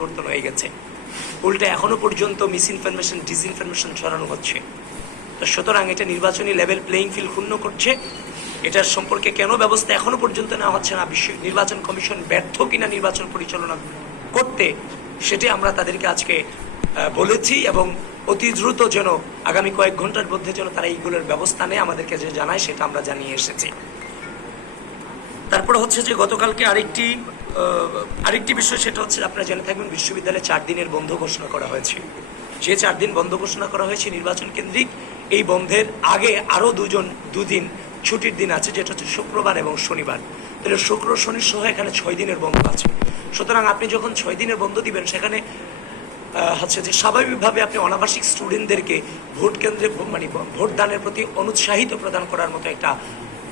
পরিবর্তন হয়ে গেছে। উল্টে এখনও পর্যন্ত মিস ইনফরমেশন ডিসইনফরমেশন ছড়ানো হচ্ছে। তো সুতরাং এটা নির্বাচনী লেভেল প্লেইং ফিল্ড ক্ষুণ্ণ করছে। এটার সম্পর্কে কেন ব্যবস্থা এখনও পর্যন্ত নেওয়া হচ্ছে না? বিশ্ব নির্বাচন কমিশন ব্যর্থ কিনা নির্বাচন পরিচালনা করতে, সেটি আমরা তাদেরকে আজকে বলেছি এবং অতি দ্রুত যেন আগামী কয়েক ঘণ্টার মধ্যে যেন তারা এইগুলোর ব্যবস্থা নেয়, আমাদেরকে যে জানায় সেটা আমরা জানিয়ে এসেছি। তারপরে হচ্ছে যে গতকালকে আরেকটি আরেকটি বিষয় সেটা হচ্ছে আপনারা জেনে থাকবেন, বিশ্ববিদ্যালয়ে চার দিনের বন্ধ ঘোষণা করা হয়েছে। যে চার দিন বন্ধ ঘোষণা করা হয়েছে নির্বাচন কেন্দ্রিক, এই বন্ধের আগে আরও দুজন, দুদিন ছুটির দিন আছে, যেটা হচ্ছে শুক্রবার এবং শনিবার। তাহলে শুক্র, শনি সহ এখানে ছয় দিনের বন্ধ আছে। সুতরাং আপনি যখন ছয় দিনের বন্ধ দিবেন, সেখানে হচ্ছে যে স্বাভাবিকভাবে আপনি অনাবাসিক স্টুডেন্টদেরকে ভোট কেন্দ্রে মানে ভোট দানের প্রতি অনুৎসাহিত প্রদান করার মতো একটা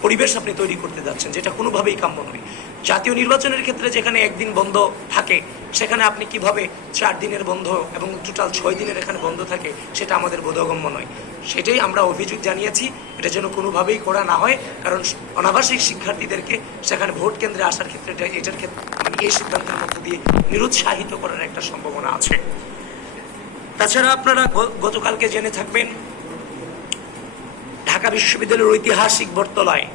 পরিবেশ আপনি তৈরি করতে যাচ্ছেন, যেটা কোনোভাবেই কাম্য নয়। জাতীয় নির্বাচনের ক্ষেত্রে যেখানে একদিন বন্ধ থাকে, সেখানে আপনি কীভাবে চার দিনের বন্ধ এবং টোটাল ছয় দিনের এখানে বন্ধ থাকে, সেটা আমাদের বোধগম্য নয়। সেটাই আমরা অভিযোগ জানিয়েছি, এটা যেন কোনোভাবেই করা না হয়, কারণ অনাবাসিক শিক্ষার্থীদেরকে সেখানে ভোট কেন্দ্রে আসার ক্ষেত্রে এটার ক্ষেত্রে এই সিদ্ধান্তের মধ্য দিয়ে নিরুৎসাহিত করার একটা সম্ভাবনা আছে। তাছাড়া আপনারা গতকালকে জেনে থাকবেন ঢাকা বিশ্ববিদ্যালয়ের ঐতিহাসিক বটতলায়,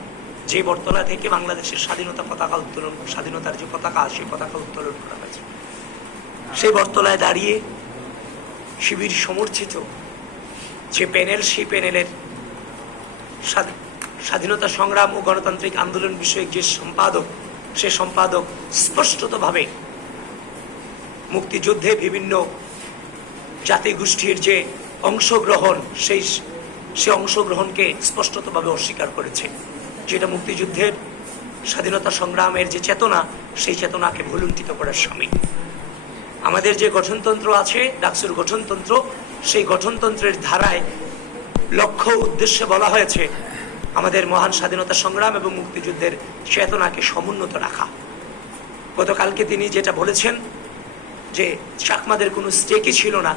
যে বটতলা থেকে বাংলাদেশের স্বাধীনতা পতাকা উত্তোলন, স্বাধীনতার যে পতাকা, সেই পতাকা উত্তোলন করা হয়েছে। সেই বটতলায় দাঁড়িয়ে শিবির সমর্থিত যে প্যানেল, সেই প্যানেলের স্বাধী- স্বাধীনতা সংগ্রাম ও গণতান্ত্রিক আন্দোলন বিষয়ক যে সম্পাদক, সে সম্পাদক স্পষ্টতভাবে মুক্তিযুদ্ধে বিভিন্ন জাতিগোষ্ঠীর যে অংশগ্রহণ, সেই সে অংশগ্রহণকে স্পষ্টতভাবে অস্বীকার করেছে। যেটা মুক্তিযুদ্ধের স্বাধীনতা সংগ্রামের যে চেতনা, সেই চেতনাকে ভুলুণ্ঠিত করার সামিল আমাদের যে গঠনতন্ত্র আছে, ডাকসুর গঠনতন্ত্র, সেই গঠনতন্ত্রের ধারায় লক্ষ্য উদ্দেশ্যে বলা হয়েছে, আমাদের মহান স্বাধীনতা সংগ্রাম এবং মুক্তিযুদ্ধের চেতনাকে সমুন্নত রাখা। গতকালকে তিনি যেটা বলেছেন যে চাকমাদের কোনো স্টেকই ছিল না,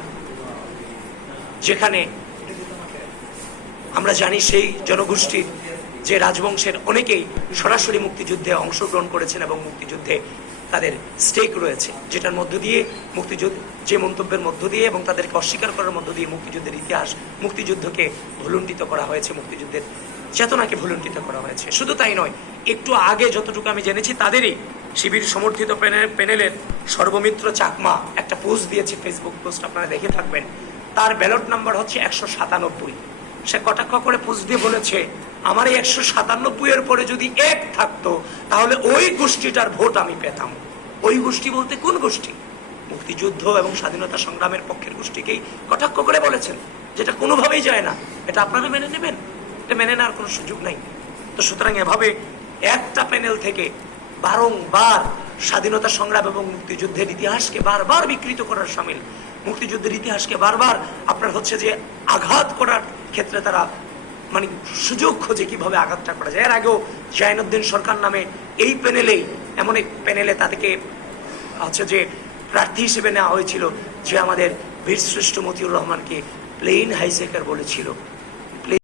যেখানে আমরা জানি সেই জনগোষ্ঠীর যে রাজবংশের অনেকেই সরাসরি মুক্তিযুদ্ধে অংশগ্রহণ করেছেন এবং মুক্তিযুদ্ধে তাদের স্টেক রয়েছে, যেটার মধ্য দিয়ে মুক্তিযুদ্ধ, যে মন্তব্যের মধ্য দিয়ে এবং তাদেরকে অস্বীকার করার মধ্য দিয়ে মুক্তিযুদ্ধের ইতিহাস, মুক্তিযুদ্ধকে ভুলুণ্ঠিত করা হয়েছে, মুক্তিযুদ্ধের চেতনাকে ভুলুণ্ঠিত করা হয়েছে। শুধু তাই নয়, একটু আগে যতটুকু আমি জেনেছি তাদেরই শিবির সমর্থিত প্যানেল- প্যানেলের সর্বমিত্র চাকমা একটা পোস্ট দিয়েছে ফেসবুক পোস্ট, আপনারা দেখে থাকবেন। তার ব্যালট নাম্বার হচ্ছে একশো সাতানব্বই। সে কটাক্ষ করে পোস্ট দিয়ে বলেছে আমার একশো সাতানব্বই এর পরে যদি এক থাকতো, তাহলে ওই গোষ্ঠীটার ভোট আমি পেতাম। ওই গোষ্ঠী বলতে কোন গোষ্ঠী? মুক্তিযুদ্ধ এবং স্বাধীনতা সংগ্রামের পক্ষের গোষ্ঠীকেই কটাক্ষ করে বলেছেন, যেটা কোনোভাবেই যায় না। এটা আপনারা মেনে নেবেন? এটা মেনে নেওয়ার কোনো সুযোগ নাই। তো সুতরাং এভাবে একটা প্যানেল থেকে বারংবার স্বাধীনতা সংগ্রাম এবং মুক্তিযুদ্ধের ইতিহাসকে বারবার বিকৃত করার সামিল মুক্তিযুদ্ধের ইতিহাসকে বারবার আপনার হচ্ছে যে আঘাত করার ক্ষেত্রে তারা মানে সুযোগ খোঁজে কীভাবে আঘাতটা করা যায়। এর আগেও জাইনুদ্দিন সরকার নামে এই প্যানেলেই, এমন এক প্যানেলে তাদেরকে হচ্ছে যে প্রার্থী হিসেবে নেওয়া হয়েছিল, যে আমাদের বীরশ্রেষ্ঠ মতিউর রহমানকে প্লেন হাইসেকার বলেছিল।